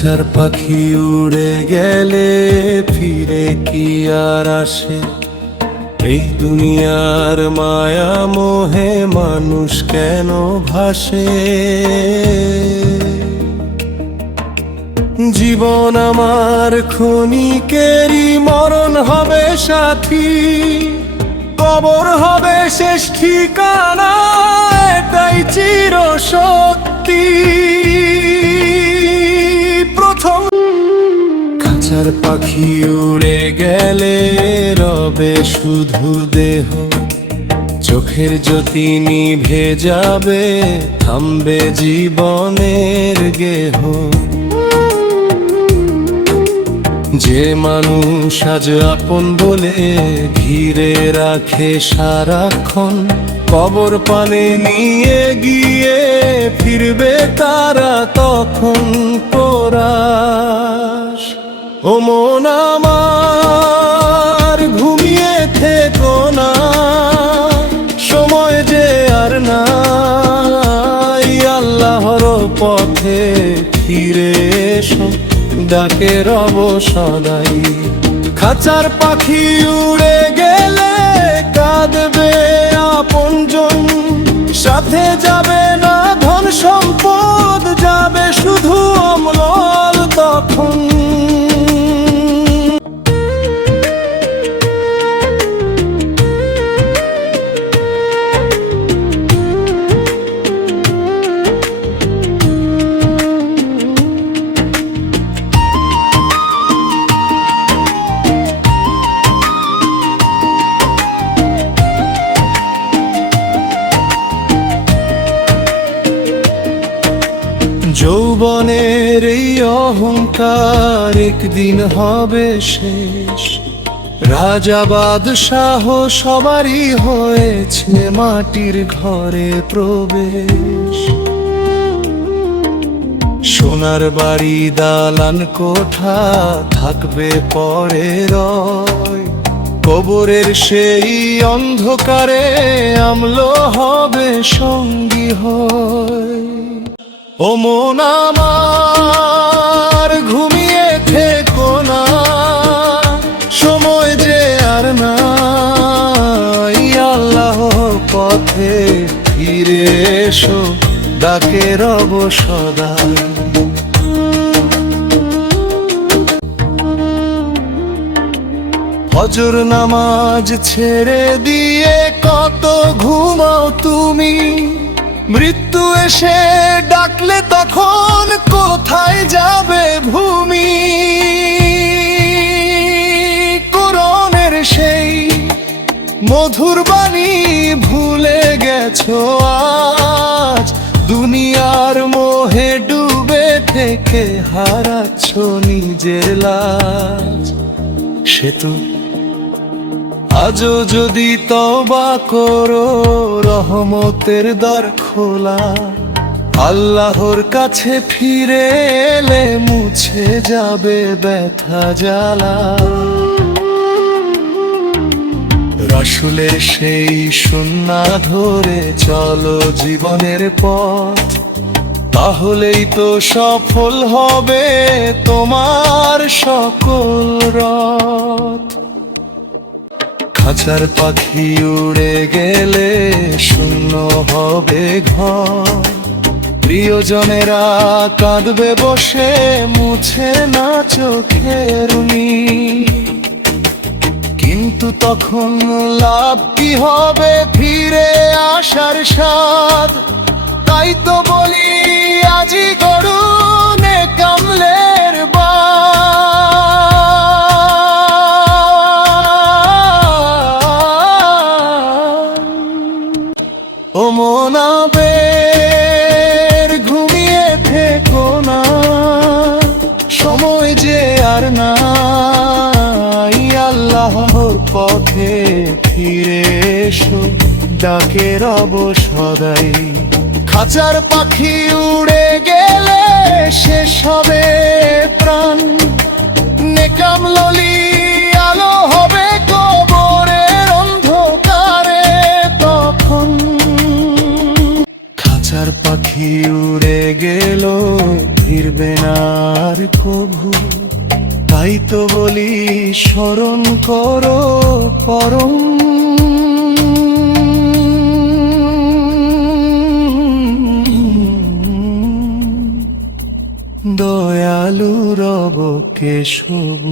খাঁচার পাখি উড়ে গেলে ফিরে কি আর আসে? এই দুনিয়ার মায়া মোহে মানুষ কেন ভাসে? জীবন আমার ক্ষণিকেরই, মরণ হবে সাথী, কবর হবে শেষ ঠিকানা, এটাই চির সত্যি। প্রথম খাঁচার পাখি উড়ে গেলে রবে শুধু দেহ, চোখের জ্যোতি নিভে যাবে, থামবে জীবনের গেহ। যে মানুষ আজ আপন বলে ঘিরে রাখে সারাক্ষণ, কবর পানে নিয়ে গিয়ে ফিরবে তারা তখন পরাশ। ও মন আমার ঘুমিয়ে থেকো না, সময় যে আর নাই, আল্লাহর পথে ফিরে এসো, ডাকে রব সদাই। খাঁচার পাখি উড়ে গেলে কাঁদবে আপনজন, সাথে যাবে না ধন সম্পদ, যাবে শুধু অম্ল তখন। যৌবনের এই অহংকার একদিন হবে শেষ, রাজা বাদশাহ সবারই হয়েছে মাটির ঘরে প্রবেশ। সোনার বাড়ি দালান কোঠা থাকবে পরে রয়, কবরের সেই অন্ধকারে অম্ল হবে সঙ্গী হয়। ও মন আমার ঘুমিয়ে থেকো না, সময় যে আর নাই, আল্লাহর পথে ফিরে এসো, ডাকে রব সদা। ফজর নামাজ ছেড়ে দিয়ে কত ঘুমাও তুমি, মৃত্যু এসে ডাকলে তখন কোথায় যাবে ভূমি? কোরআনের সেই মধুর বাণী ভুলে গেছো আজ, দুনিয়ার মোহে ডুবে থেকে হারাচ্ছ নিজের লাজ। সে তো আজও যদি তওবা করো, রহমতের দ্বার খোলা, আল্লাহর কাছে ফিরে এলে মুছে যাবে ব্যথা জ্বালা। রাসূলের সেই সুন্নাহ ধরে চলো জীবনের পথ, তাহলেই তো সফল হবে তোমার সকল রথ। খাঁচার পাখি উড়ে গেলে শূন্য হবে ঘর, প্রিয়জনেরা কাঁদবে বসে, মুছে না চোখের নীর। কিন্তু তখন লাভ কি হবে ফিরে আসার স্বাদ? তাই তো বলি আজি গড়ুন কামলের ও মনাবের ঘুমিয়ে থেকো না, সময় যে আর নাই, আল্লাহর পথে ফিরে এসো, ডাকে রব সদাই। খাঁচার পাখি উড়ে গেলে শেষ হবে প্রাণ, নেকাম ললি আলো হবে কবরের অন্ধকারে তখন। খাঁচার পাখি উড়ে গেল ফিরবে না আর আর কভু। তাই তো বলি স্মরণ করো পরম দয়ালু রব কেশব।